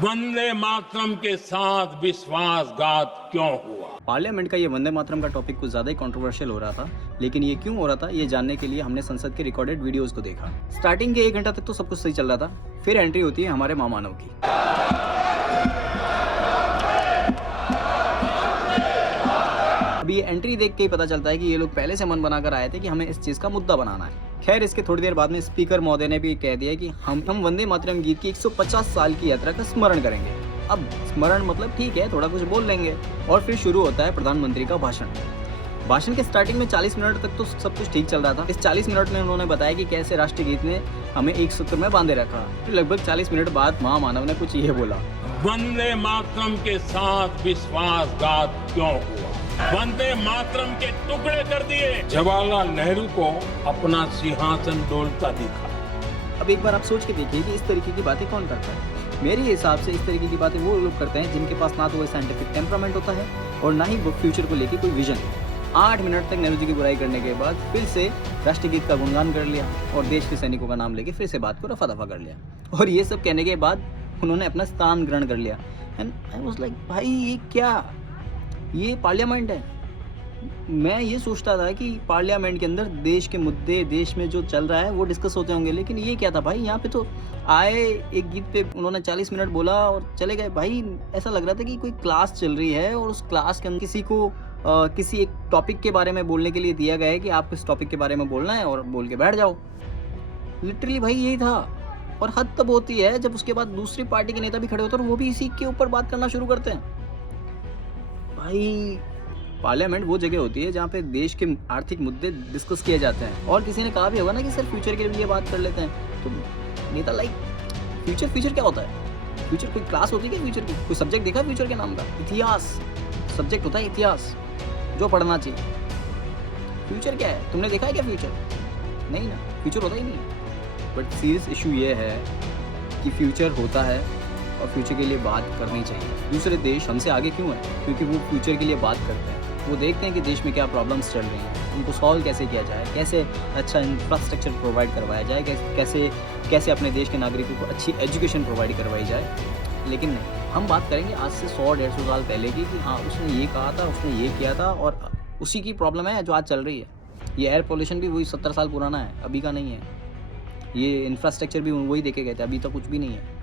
वंदे मातरम के साथ विश्वासघात क्यों हुआ? पार्लियामेंट का ये वंदे मातरम का टॉपिक कुछ ज़्यादा ही कंट्रोवर्शियल हो रहा था, लेकिन ये क्यों हो रहा था ये जानने के लिए हमने संसद के रिकॉर्डेड वीडियोस को देखा। स्टार्टिंग के 1 घंटा तक तो सब कुछ सही चल रहा था, फिर एंट्री होती है हमारे महामानव की। अभी ये एंट्री देख के ही पता चलता है कि ये लोग पहले से मन बनाकर आए थे कि हमें इस चीज़ का मुद्दा बनाना है। खैर, इसके थोड़ी देर बाद में स्पीकर महोदय ने भी कह दिया कि हम वंदे मातरम गीत की 150 साल की यात्रा का स्मरण करेंगे। अब स्मरण मतलब ठीक है, थोड़ा कुछ बोल लेंगे। और फिर शुरू होता है प्रधानमंत्री का भाषण के स्टार्टिंग में 40 मिनट तक तो सब कुछ ठीक चल रहा था। इस 40 मिनट में उन्होंने बताया कि कैसे राष्ट्रीय गीत ने हमें एक सूत्र में बांधे रखा। फिर लगभग 40 मिनट बाद महामानव ने कुछ ये बोला, वंदे मातरम के साथ विश्वासघात क्यों हुआ? वंदे मातरम के टुकड़े कर दिए। जवाहरलाल नेहरू को अपना सिंहासन डोलता दिखा। अब एक बार आप सोच के देखिए कि इस तरीके की बातें कौन करता है। मेरे हिसाब से इस तरीके की बातें वो लोग करते हैं जिनके पास ना तो कोई साइंटिफिक टेम्परामेंट होता है और ना ही वो फ्यूचर को लेके कोई विजन। 8 मिनट तक नेहरू जी की बुराई करने के बाद फिर से राष्ट्रीय गीत का गुणगान कर लिया और देश के सैनिकों का नाम लेके फिर से बात को रफा दफा कर लिया। और ये सब कहने के बाद उन्होंने अपना स्थान ग्रहण कर लिया। एंड आई वाज लाइक, भाई ये क्या, ये पार्लियामेंट है। मैं ये सोचता था कि पार्लियामेंट के अंदर देश के मुद्दे, देश में जो चल रहा है वो डिस्कस होते होंगे, लेकिन ये क्या था भाई, यहाँ पे तो आए, एक गीत पे उन्होंने 40 मिनट बोला और चले गए। भाई ऐसा लग रहा था कि कोई क्लास चल रही है और उस क्लास के अंदर किसी को किसी एक टॉपिक के बारे में बोलने के लिए दिया गया है कि आपको इस टॉपिक के बारे में बोलना है और बोल के बैठ जाओ। लिटरली भाई यही था। और हद तब होती है जब उसके बाद दूसरी पार्टी के नेता भी खड़े होते हैं और वो भी इसी के ऊपर बात करना शुरू करते हैं। भाई पार्लियामेंट वो जगह होती है जहाँ पे देश के आर्थिक मुद्दे डिस्कस किए जाते हैं। और किसी ने कहा भी होगा ना कि सर फ्यूचर के लिए बात कर लेते हैं, तो नेता लाइक फ्यूचर क्या होता है? फ्यूचर कोई क्लास होती है क्या? फ्यूचर की कोई सब्जेक्ट देखा फ्यूचर के नाम का? इतिहास सब्जेक्ट होता है, इतिहास जो पढ़ना चाहिए। फ्यूचर क्या है? तुमने देखा है क्या फ्यूचर? नहीं ना, फ्यूचर होता ही नहीं। बट सीरियस इशू ये है कि फ्यूचर होता है और फ्यूचर के लिए बात करनी चाहिए। दूसरे देश हमसे आगे क्यों है? क्योंकि वो फ्यूचर के लिए बात करते हैं। वो देखते हैं कि देश में क्या प्रॉब्लम्स चल रही हैं, उनको सॉल्व कैसे किया जाए, कैसे अच्छा इंफ्रास्ट्रक्चर प्रोवाइड करवाया जाए, कैसे अपने देश के नागरिकों को अच्छी एजुकेशन प्रोवाइड करवाई जाए। लेकिन नहीं, हम बात करेंगे आज से 100-150 साल पहले की कि हाँ उसने ये कहा था, उसने ये किया था और उसी की प्रॉब्लम है जो आज चल रही है। ये एयर पोल्यूशन भी वही 70 साल पुराना है, अभी का नहीं है। ये इंफ्रास्ट्रक्चर भी वही देखे गए थे, अभी तो कुछ भी नहीं है।